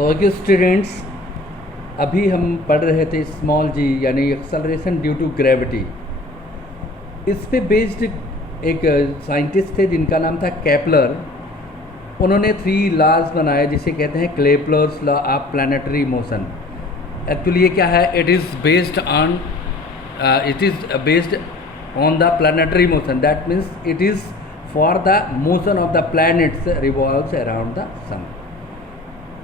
तो okay students, अभी हम पढ़ रहे थे स्मॉल जी यानी एक्सेलरेशन ड्यू टू ग्रेविटी। इस पे बेस्ड एक साइंटिस्ट थे जिनका नाम था केपलर। उन्होंने 3 लॉज बनाए जिसे कहते हैं Kepler's law of planetary motion. Actually ये क्या है, it is based on the planetary motion, that means it is for the motion of the planets revolves around the sun.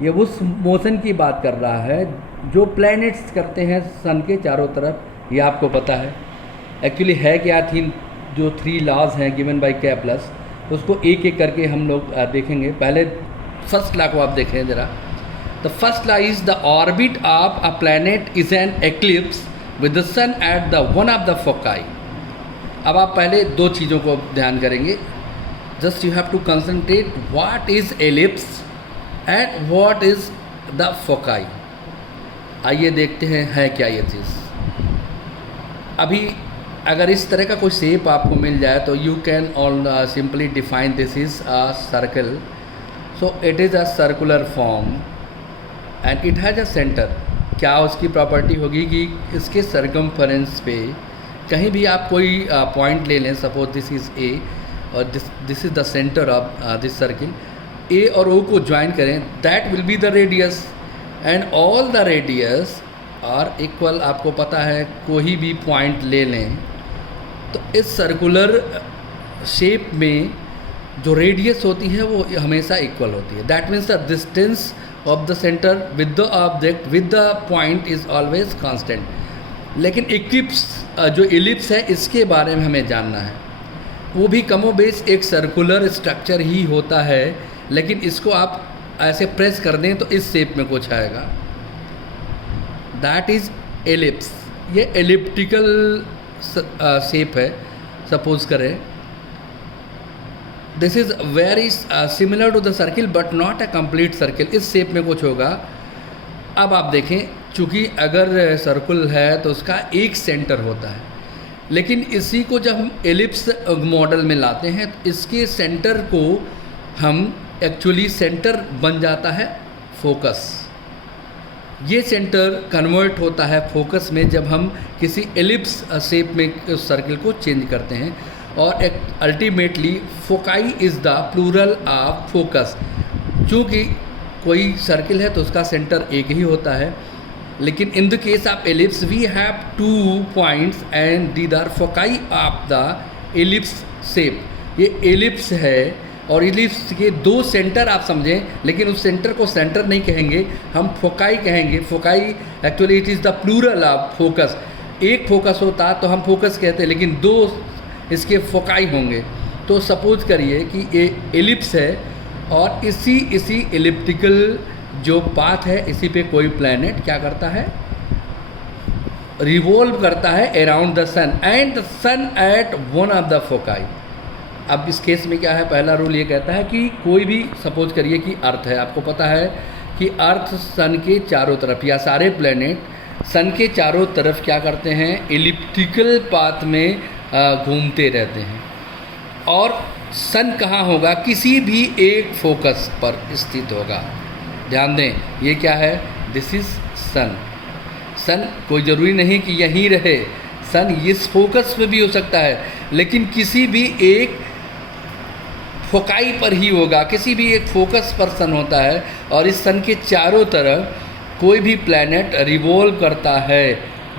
ये उस मोशन की बात कर रहा है जो प्लैनेट्स करते हैं सन के चारों तरफ। ये आपको पता है एक्चुअली है क्या थी, जो 3 लॉज हैं गिवन बाय केपलर, उसको एक एक करके हम लोग देखेंगे। पहले फर्स्ट लॉ को आप देखें ज़रा। The first law is the orbit of a planet is an eclipse with the sun at the one of the foci. अब आप पहले 2 चीज़ों को ध्यान करेंगे। Just you have to concentrate what is ellipse and what is the foci. आइए देखते हैं है क्या ये चीज़। अभी अगर इस तरह का कोई शेप आपको मिल जाए तो you can all simply define this is a circle. So it is a circular form and it has a centre. क्या उसकी प्रॉपर्टी होगी कि इसके सरकमफरेंस पे कहीं भी आप कोई पॉइंट ले लें, सपोज दिस इज़ ए और this is the centre of this circle. A और ओ को ज्वाइन करें, that will be the radius and all the radius are equal. आपको पता है कोई भी पॉइंट ले लें तो इस सर्कुलर शेप में जो रेडियस होती है वो हमेशा इक्वल होती है। That means the distance of the centre with the object with the point is always constant. लेकिन इक्लिप्स जो इलिप्स है इसके बारे में हमें जानना है। वो भी कमोबेश एक सर्कुलर स्ट्रक्चर ही होता है, लेकिन इसको आप ऐसे प्रेस कर दें तो इस शेप में कुछ आएगा। That is ellipse. ये एलिप्टिकल शेप है। सपोज करें this is very similar to the circle but not a complete circle. इस शेप में कुछ होगा। अब आप देखें, चूँकि अगर सर्कुल है तो उसका एक सेंटर होता है, लेकिन इसी को जब हम एलिप्स मॉडल में लाते हैं तो इसके सेंटर को हम एक्चुअली सेंटर बन जाता है फोकस। ये सेंटर कन्वर्ट होता है फोकस में जब हम किसी एलिप्स शेप में उस सर्किल को चेंज करते हैं। और ultimately foci is the plural of focus. चूँकि कोई सर्किल है तो उसका सेंटर एक ही होता है, लेकिन in the case of ellipse we have 2 points and these are foci of the ellipse shape. ये एलिप्स है और इलिप्स के 2 सेंटर आप समझें, लेकिन उस सेंटर को सेंटर नहीं कहेंगे, हम फोकाई कहेंगे। Foci actually it is the plural of focus. एक फोकस होता तो हम फोकस कहते हैं, लेकिन 2 इसके फोकाई होंगे। तो सपोज करिए कि ये एलिप्स है और इसी एलिप्टिकल जो पाथ है इसी पे कोई प्लैनेट क्या करता है, रिवॉल्व करता है around the sun and the sun at one of the foci. अब इस केस में क्या है, पहला रूल ये कहता है कि कोई भी सपोज करिए कि अर्थ है। आपको पता है कि अर्थ सन के चारों तरफ या सारे प्लैनेट सन के चारों तरफ क्या करते हैं, एलिप्टिकल पाथ में घूमते रहते हैं। और सन कहाँ होगा, किसी भी एक फोकस पर स्थित होगा। ध्यान दें, ये क्या है, दिस इज़ सन। सन कोई ज़रूरी नहीं कि यहीं रहे, सन इस फोकस पे भी हो सकता है, लेकिन किसी भी एक फोकाई पर ही होगा। किसी भी एक फोकस पर सन होता है और इस सन के चारों तरफ कोई भी प्लैनेट रिवॉल्व करता है।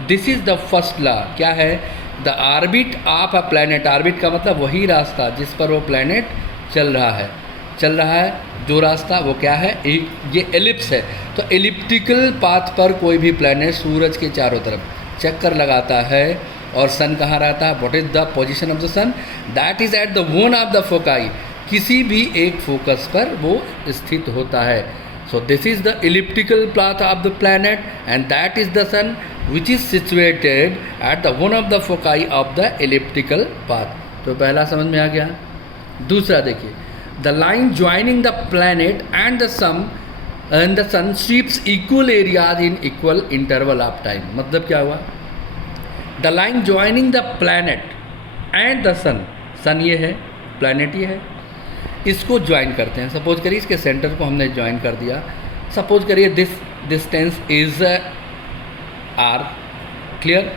This is the first law. क्या है, the orbit of a planet. Orbit का मतलब वही रास्ता जिस पर वो प्लैनेट चल रहा है। जो रास्ता वो क्या है, ये एलिप्स है। तो एलिप्टिकल पाथ पर कोई भी प्लैनेट सूरज के चारों तरफ चक्कर लगाता है और सन कहाँ रहता है, what is the position of the sun, that is at the one of the foci. किसी भी एक फोकस पर वो स्थित होता है। So this is the elliptical path of the planet and that is the sun which is situated at the one of the foci of the elliptical path. तो पहला समझ में आ गया। दूसरा देखिए, the line joining the planet and the sun sweeps equal areas in equal interval of time. मतलब क्या हुआ, the line joining the planet and the sun, sun ये है, प्लैनेट ये है, इसको ज्वाइन करते हैं। सपोज करिए इसके सेंटर को हमने ज्वाइन कर दिया। सपोज करिए this distance is R, clear.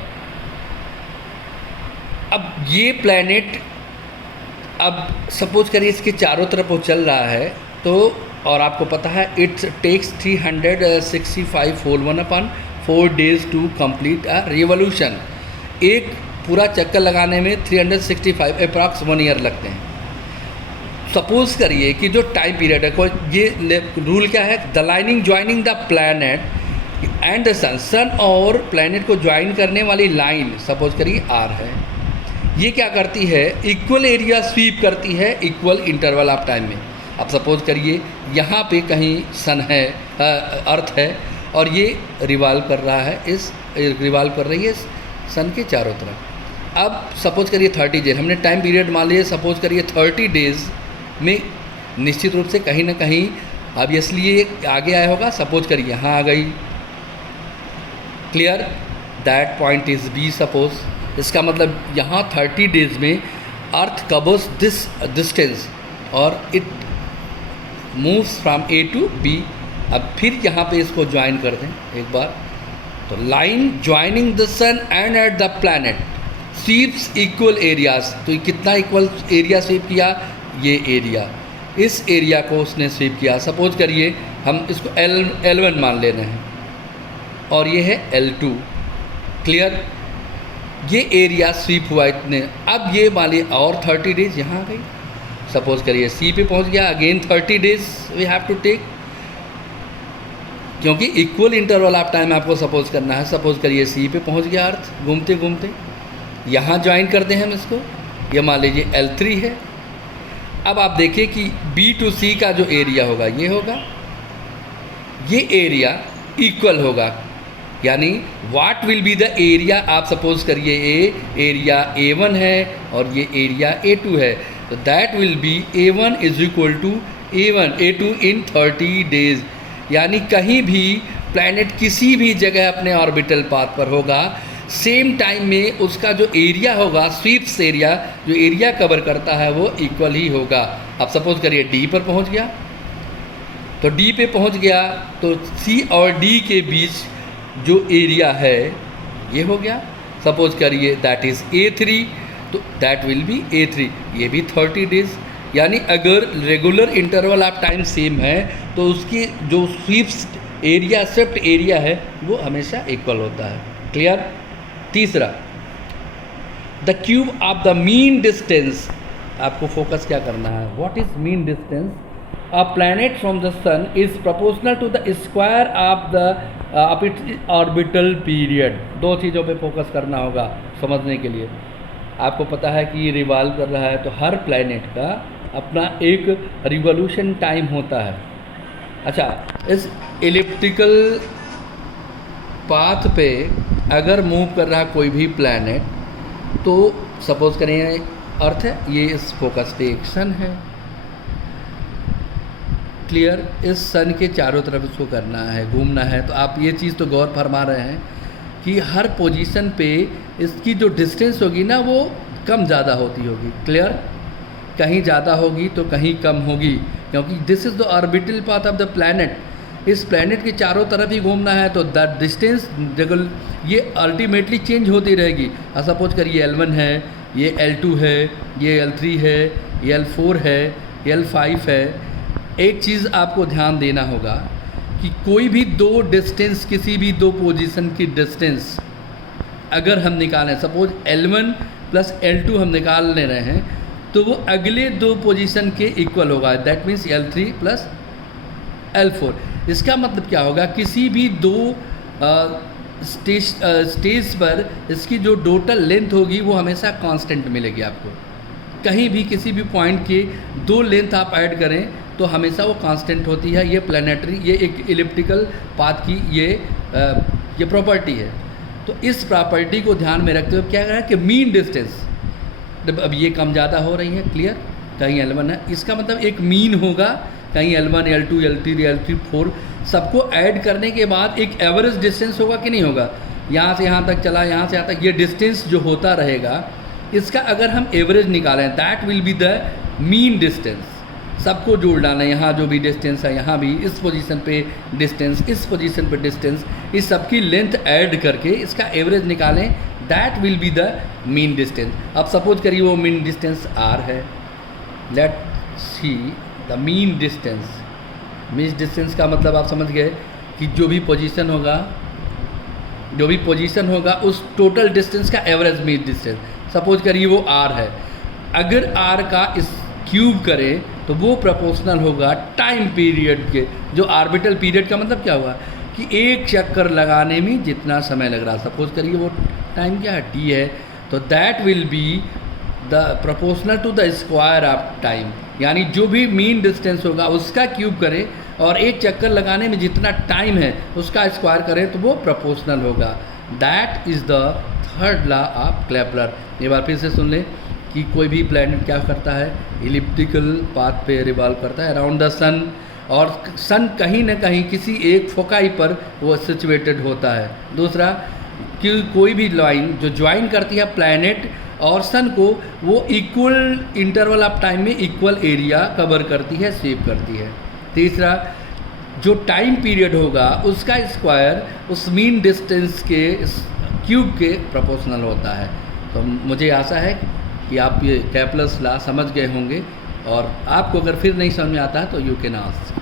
अब ये प्लैनेट, अब सपोज करिए इसके चारों तरफ वो चल रहा है, तो और आपको पता है it's takes 365 whole 1/4 days to complete a revolution. एक पूरा चक्कर लगाने में 365 अप्रॉक्स 1 ईयर लगते हैं। सपोज करिए कि जो टाइम पीरियड है, कोई ये रूल क्या है, the lining joining the planet and the sun, sun और प्लैनेट को ज्वाइन करने वाली लाइन सपोज करिए आर है। ये क्या करती है, इक्वल एरिया स्वीप करती है इक्वल इंटरवल ऑफ टाइम में। अब सपोज करिए यहाँ पे कहीं सन है, अर्थ है, और ये रिवॉल्व कर रहा है, रिवॉल्व कर रही है सन के चारों तरफ। अब सपोज करिए 30 डेज, हमने टाइम पीरियड मान लिया, सपोज करिए 30 डेज में निश्चित रूप से कहीं ना कहीं ऑब्वियसली ये आगे आया होगा। सपोज करिए यहाँ आ गई, clear, that point is B suppose. इसका मतलब यहाँ 30 डेज में अर्थ कवर्स दिस डिस्टेंस और it moves from A to B. अब फिर यहाँ पे इसको ज्वाइन कर दें एक बार, तो line joining the sun and at the planet sweeps equal areas. तो कितना इक्वल एरिया स्वीप किया, ये एरिया, इस एरिया को उसने स्वीप किया। सपोज करिए हम इसको L1 मान ले रहे हैं और ये है L2, क्लियर। ये एरिया स्वीप हुआ इतने। अब ये मान ली और 30 डेज यहाँ आ गई, सपोज करिए सी पे पहुँच गया, again 30 days we have to take, क्योंकि इक्वल इंटरवल ऑफ टाइम आपको सपोज करना है। सपोज करिए सी पे पहुँच गया अर्थ घूमते घूमते, यहाँ ज्वाइन करते हैं हम इसको, ये मान लीजिए L3 है। अब आप देखिए कि B to C का जो एरिया होगा ये होगा, ये एरिया इक्वल होगा, यानी what will be the area, आप सपोज करिए एरिया A1 है और ये एरिया A2 है, तो that will be A1 is equal to A2 इन 30 डेज। यानी कहीं भी प्लैनेट किसी भी जगह अपने ऑर्बिटल पाथ पर होगा, सेम टाइम में उसका जो एरिया होगा, स्वीप्स एरिया जो एरिया कवर करता है वो इक्वल ही होगा। अब सपोज करिए डी पर पहुंच गया, तो डी पे पहुंच गया तो सी और डी के बीच जो एरिया है ये हो गया। सपोज करिए दैट इज़ A3, तो दैट विल बी A3, ये भी 30 डेज। यानी अगर regular interval of time same है तो उसकी जो स्वीप्स एरिया, स्विफ्ट एरिया है वो हमेशा इक्वल होता है, क्लियर। तीसरा, the cube of the mean distance, आपको फोकस क्या करना है, what is mean distance, a planet from the sun is proportional to the square of its orbital period. दो चीज़ों पे फोकस करना होगा समझने के लिए। आपको पता है कि ये रिवॉल्व कर रहा है, तो हर प्लैनेट का अपना एक रिवॉल्यूशन टाइम होता है। अच्छा, इस एलिप्टिकल पाथ पे अगर मूव कर रहा कोई भी प्लैनेट, तो सपोज करें अर्थ है, ये इस फोकस पे एक सन है, क्लियर। इस सन के चारों तरफ इसको करना है, घूमना है। तो आप ये चीज़ तो गौर फरमा रहे हैं कि हर पोजीशन पे इसकी जो डिस्टेंस होगी ना वो कम ज़्यादा होती होगी, क्लियर। कहीं ज़्यादा होगी तो कहीं कम होगी, क्योंकि this is the orbital path of the planet. इस प्लैनेट के चारों तरफ ही घूमना है, तो द डिस्टेंस ये अल्टीमेटली चेंज होती रहेगी। सपोज करिए L1 है, ये L2 है, ये L3 है, ये L4 है, ये L5 है। एक चीज़ आपको ध्यान देना होगा कि कोई भी दो डिस्टेंस, किसी भी दो पोजीशन की डिस्टेंस अगर हम निकालें, सपोज L1 प्लस L2 हम निकाल ले रहे हैं, तो वो अगले दो पोजीशन के इक्वल होगा। That means L3 plus L4। इसका मतलब क्या होगा, किसी भी दो स्टेज पर इसकी जो टोटल लेंथ होगी वो हमेशा कांस्टेंट मिलेगी आपको। कहीं भी किसी भी पॉइंट के दो लेंथ आप ऐड करें तो हमेशा वो कांस्टेंट होती है। ये प्लैनेटरी, ये एक इलिप्टिकल पाथ की ये प्रॉपर्टी है। तो इस प्रॉपर्टी को ध्यान में रखते हुए क्या करें कि मीन डिस्टेंस, अब ये कम ज़्यादा हो रही है, क्लियर। कहीं L1 है, इसका मतलब एक मीन होगा, कहीं L1, L2, L3, L3, 4 सबको ऐड करने के बाद एक एवरेज डिस्टेंस होगा कि नहीं होगा। यहाँ से यहाँ तक चला, यहाँ से यहाँ तक, ये डिस्टेंस जो होता रहेगा, इसका अगर हम एवरेज निकालें that will be the mean distance. सबको जोड़ डालना है, यहाँ जो भी डिस्टेंस है यहाँ भी, इस पोजीशन पे डिस्टेंस, इस पोजीशन पे डिस्टेंस, इस सबकी लेंथ ऐड करके इसका एवरेज निकालें, that will be the mean distance. अब सपोज करिए वो मीन डिस्टेंस r है, let see the mean distance. Mean distance का मतलब आप समझ गए कि जो भी पोजीशन होगा उस टोटल डिस्टेंस का एवरेज मीन डिस्टेंस। सपोज करिए वो r है, अगर r का इस क्यूब करें तो वो प्रोपोर्शनल होगा टाइम पीरियड के। जो आर्बिटल पीरियड का मतलब क्या हुआ कि एक चक्कर लगाने में जितना समय लग रहा, सपोज करिए वो टाइम क्या है, t है, तो that will be the proportional to the square of time. यानी जो भी मीन डिस्टेंस होगा उसका क्यूब करें और एक चक्कर लगाने में जितना टाइम है उसका स्क्वायर करें तो वो प्रोपोर्शनल होगा। That is the third law of Kepler. ये बार फिर से सुन लें कि कोई भी प्लैनेट क्या करता है, इलिप्टिकल पाथ पे रिवॉल्व करता है अराउंड द सन, और सन कहीं ना कहीं किसी एक फोकाई पर वो सिचुएटेड होता है। दूसरा कि कोई भी लाइन जो ज्वाइन करती है प्लैनेट और सन को, वो इक्वल इंटरवल ऑफ टाइम में इक्वल एरिया कवर करती है, सेव करती है। तीसरा, जो टाइम पीरियड होगा उसका स्क्वायर उस मीन डिस्टेंस के क्यूब के प्रोपोर्शनल होता है। तो मुझे आशा है कि आप ये केपलर्स लॉ समझ गए होंगे, और आपको अगर फिर नहीं समझ में आता है तो यू कैन आस्क।